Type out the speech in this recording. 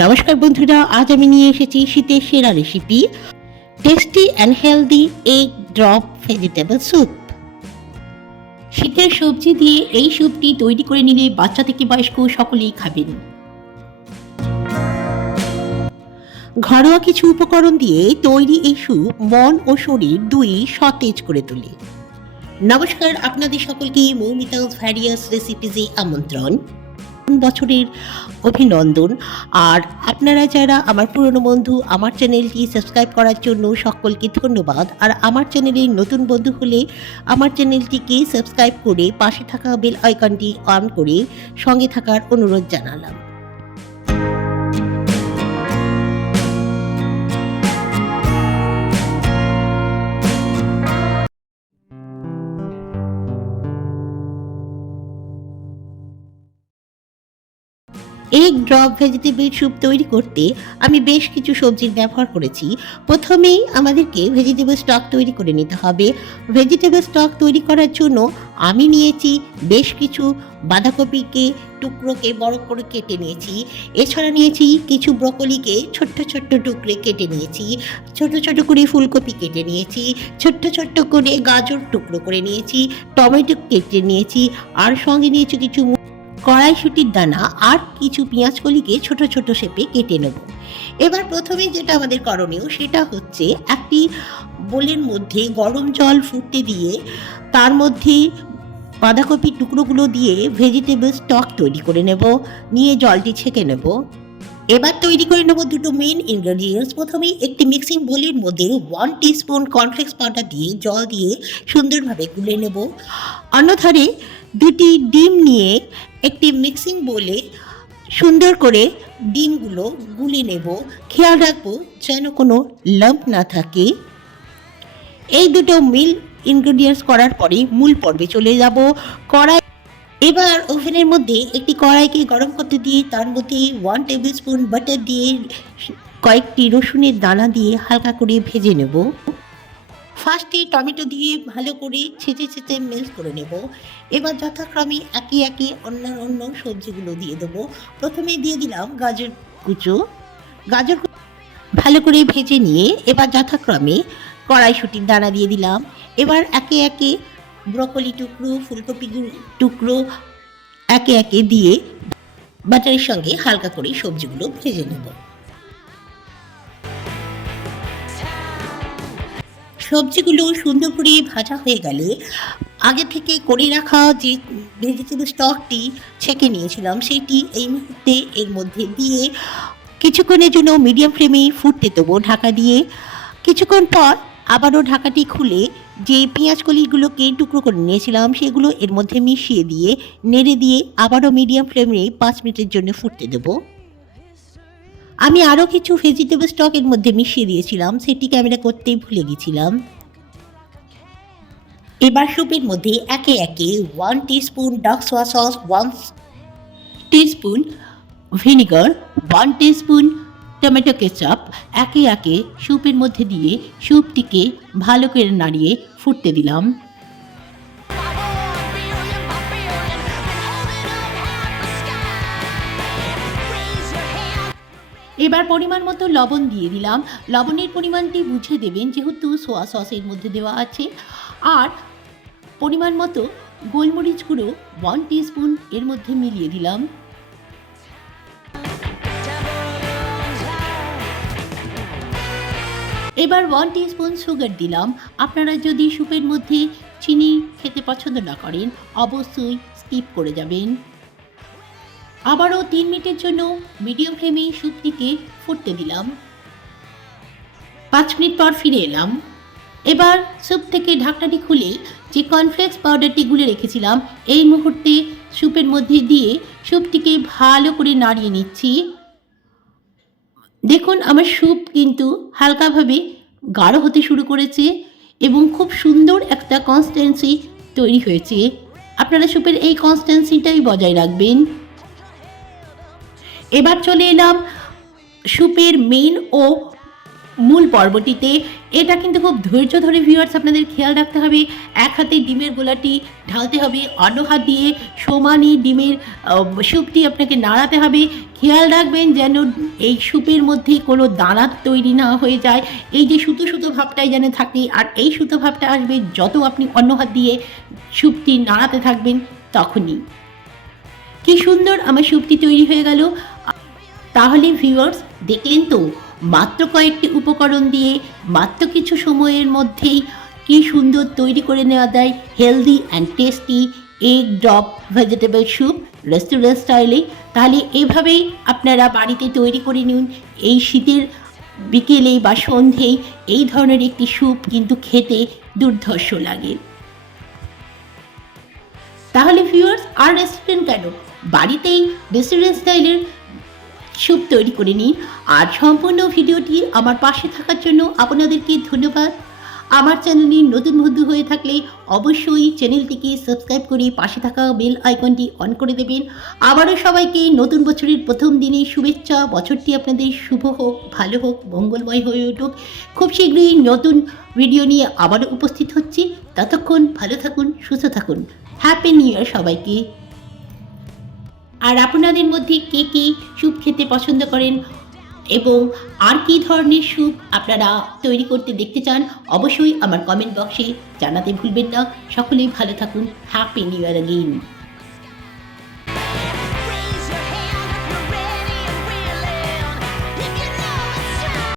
নমস্কার বন্ধুরা, আজ আমি নিয়ে এসেছি শীতের সেরা recipe tasty and healthy egg drop vegetable soup. শীতের সবজি দিয়ে এই স্যুপটি তৈরি করে নিলে বাচ্চা থেকে বয়স্ক সকলেই খাবেন। ঘরোয়া কিছু উপকরণ দিয়ে তৈরি এই স্যুপ মন ও শরীর দুই সতেজ করে তোলে। নমস্কার, আপনাদের সকলকে মৌমিতাস ভ্যারিয়াস রেসিপিজে আমন্ত্রণ, বছরের অভিনন্দন। আর আপনারা যারা আমার পুরনো বন্ধু, আমার চ্যানেলটি সাবস্ক্রাইব করার জন্য সকলকে ধন্যবাদ। আর আমার চ্যানেলের নতুন বন্ধু হলে আমার চ্যানেলটিকে সাবস্ক্রাইব করে পাশে থাকা বেল আইকনটি অন করে সঙ্গে থাকার অনুরোধ জানালাম। এগ ড্রপ ভেজিটেবল স্যুপ তৈরি করতে আমি বেশ কিছু সবজির ব্যবহার করেছি। প্রথমেই আমাদেরকে ভেজিটেবল স্টক তৈরি করে নিতে হবে। ভেজিটেবল স্টক তৈরি করার জন্য আমি নিয়েছি বেশ কিছু বাঁধাকপিকে টুকরোকে বড় করে কেটে নিয়েছি। এছাড়া নিয়েছি কিছু ব্রকলিকে ছোট্ট ছোট্ট টুকরে কেটে নিয়েছি, ছোট ছোট করে ফুলকপি কেটে নিয়েছি, ছোট্ট ছোট্ট করে গাজর টুকরো করে নিয়েছি, টমেটো কেটে নিয়েছি, আর সঙ্গে নিয়েছি কিছু কড়াইশুঁটির দানা আর কিছু পেঁয়াজ কলিকে ছোট ছোট শেপে কেটে নেব। এবার প্রথমে যেটা আমাদের করণীয় সেটা হচ্ছে একটি বোলের মধ্যে গরম জল ফুটতে দিয়ে তার মধ্যে বাঁধাকপির টুকরোগুলো দিয়ে ভেজিটেবল স্টক তৈরি করে নেব, নিয়ে জলটি ছেঁকে নেব। এবার তৈরি করে নেব দুটো মেন ইনগ্রেডিয়েন্টস। প্রথমেই একটি মিক্সিং বোলের মধ্যে 1 টিস্পুন কর্নফ্লেক্স পাউডার দিয়ে জল দিয়ে সুন্দরভাবে গুলে নেব। অন্যধারে দুটি ডিম নিয়ে একটি মিক্সিং বোলে সুন্দর করে ডিমগুলো গুলে নেব। খেয়াল রাখবো যেন কোনো লাম্প না থাকে। এই দুটো মিল ইনগ্রেডিয়েন্টস করার পরে মূল পর্বে চলে যাব। এবার ওভেনের মধ্যে একটি কড়াইকে গরম করতে দিয়ে তার মধ্যে 1 টেবিল স্পুন বাটার দিয়ে কয়েকটি রসুনের দানা দিয়ে হালকা করে ভেজে নেব। ফার্স্টে টমেটো দিয়ে ভালো করে ছেঁচে ছেঁচে মেল্ট করে নেব। এবার যথাক্রমে একে একে অন্য সবজিগুলো দিয়ে দেবো। প্রথমে দিয়ে দিলাম গাজর কুচো ভালো করে ভেজে নিয়ে এবার যথাক্রমে কড়াইশুঁটির দানা দিয়ে দিলাম। এবার একে একে ব্রকলি টুকরো, ফুলকপি টুকরো একে একে দিয়ে বাটারের সঙ্গে হালকা করে সবজিগুলো ভেজে নেব। সবজিগুলো সুন্দর করে ভাজা হয়ে গেলে আগে থেকে করে রাখা যে ভেজিটেবল স্টকটি ছেঁকে নিয়েছিলাম সেটি এই মুহূর্তে এর মধ্যে দিয়ে কিছুক্ষণের জন্য মিডিয়াম ফ্লেমে ফুটতে দেবো ঢাকা দিয়ে। কিছুক্ষণ পর আবারও ঢাকাটি খুলে যে পেঁয়াজ কলিগুলোকে টুকরো করে নিয়েছিলাম সেগুলো এর মধ্যে মিশিয়ে দিয়ে নেড়ে দিয়ে আবারও মিডিয়াম ফ্লেমে 5 মিনিটের জন্য ফুটতে দেবো। আমি আরও কিছু ভেজিটেবল স্টক এর মধ্যে মিশিয়ে দিয়েছিলাম, সেটি ক্যামেরা করতেই ভুলে গেছিলাম। এবার স্যুপের মধ্যে একে একে 1 টিস্পুন ডার্ক সোয়া sauce, 1 teaspoon vinegar, 1 teaspoon tomato ketchup একে একে স্যুপের মধ্যে দিয়ে স্যুপটিকে ভালো করে নাড়িয়ে ফুটতে দিলাম। এবার পরিমাণ মতো লবণ দিয়ে দিলাম। লবণের পরিমাণটি বুঝে দেবেন যেহেতু সোয়া সসের মধ্যে দেওয়া আছে। আর পরিমাণ মতো গোলমরিচ গুঁড়ো 1 টিস্পুন এর মধ্যে মিলিয়ে দিলাম। এবার 1 টিস্পুন সুগার দিলাম। আপনারা যদি স্যুপের মধ্যে চিনি খেতে পছন্দ না করেন অবশ্যই স্কিপ করে যাবেন। আবারও 3 মিনিটের জন্য মিডিয়াম ফ্লেমে স্যুপটিকে ফুটতে দিলাম। 5 মিনিট পর ফিরে এলাম। এবার স্যুপ থেকে ঢাকনাটি খুলে যে কর্নফ্লেক্স পাউডারটি গুলে রেখেছিলাম এই মুহূর্তে স্যুপের মধ্যে দিয়ে স্যুপটিকে ভালো করে নাড়িয়ে নিচ্ছি। দেখুন আমার স্যুপ কিন্তু হালকাভাবে গাঢ় হতে শুরু করেছে এবং খুব সুন্দর একটা কনসিস্টেন্সি তৈরি হয়েছে। আপনারা স্যুপের এই কনসিস্টেন্সিটাই বজায় রাখবেন। এবার চলে এলাম স্যুপের মেন ও মূল পর্বটিতে। এটা কিন্তু খুব ধৈর্য ধরে ভিউয়ার্স আপনাদের খেয়াল রাখতে হবে। এক হাতে ডিমের গোলাটি ঢালতে হবে, অন্য হাত দিয়ে সমানে ডিমের স্যুপটি আপনাকে নাড়াতে হবে। খেয়াল রাখবেন যেন এই স্যুপের মধ্যে কোনো দানা তৈরি না হয়ে যায়। এই যে সুতো সুতো ভাবটাই যেন থাকে, আর এই সুতো ভাবটা আসবে যত আপনি অন্য হাত দিয়ে স্যুপটি নাড়াতে থাকবেন তখনই। কি সুন্দর আমার স্যুপটি তৈরি হয়ে গেল। তাহলে ভিউয়ার্স দেখলেন তো, মাত্র কয়েকটি উপকরণ দিয়ে মাত্র কিছু সময়ের মধ্যেই কি সুন্দর তৈরি করে নেওয়া যায় healthy and tasty egg drop vegetable soup restaurant স্টাইলে। তাহলে এভাবেই আপনারা বাড়িতে তৈরি করে নিন। এই শীতের বিকেলে বা সন্ধেয় এই ধরনের একটি স্যুপ কিন্তু খেতে দুর্ধর্ষ লাগে। তাহলে ভিউয়ার্স আর রেস্টুরেন্ট কেন, বাড়িতেই রেস্টুরেন্ট স্টাইলের স্যুপ তৈরি করে নিন। আর সম্পূর্ণ ভিডিওটি আমার পাশে থাকার জন্য আপনাদেরকে ধন্যবাদ। আমার চ্যানেলে নতুন বন্ধু হয়ে থাকলে অবশ্যই চ্যানেলটিকে সাবস্ক্রাইব করে পাশে থাকা বেল আইকনটি অন করে দেবেন। আবারও সবাইকে নতুন বছরের প্রথম দিনে শুভেচ্ছা। বছরটি আপনাদের শুভ হোক, ভালো হোক, মঙ্গলময় হয়ে উঠুক। খুব শীঘ্রই নতুন ভিডিও নিয়ে আবারও উপস্থিত হচ্ছি। ততক্ষণ ভালো থাকুন, সুস্থ থাকুন। হ্যাপি নিউ ইয়ার সবাইকে। আর আপনাদের মধ্যে কে কে স্যুপ খেতে পছন্দ করেন এবং আর কী ধরনের স্যুপ আপনারা তৈরি করতে দেখতে চান, অবশ্যই আমার কমেন্ট বক্সে জানাতে ভুলবেন না। সকলেই ভালো থাকুন। Happy new year again.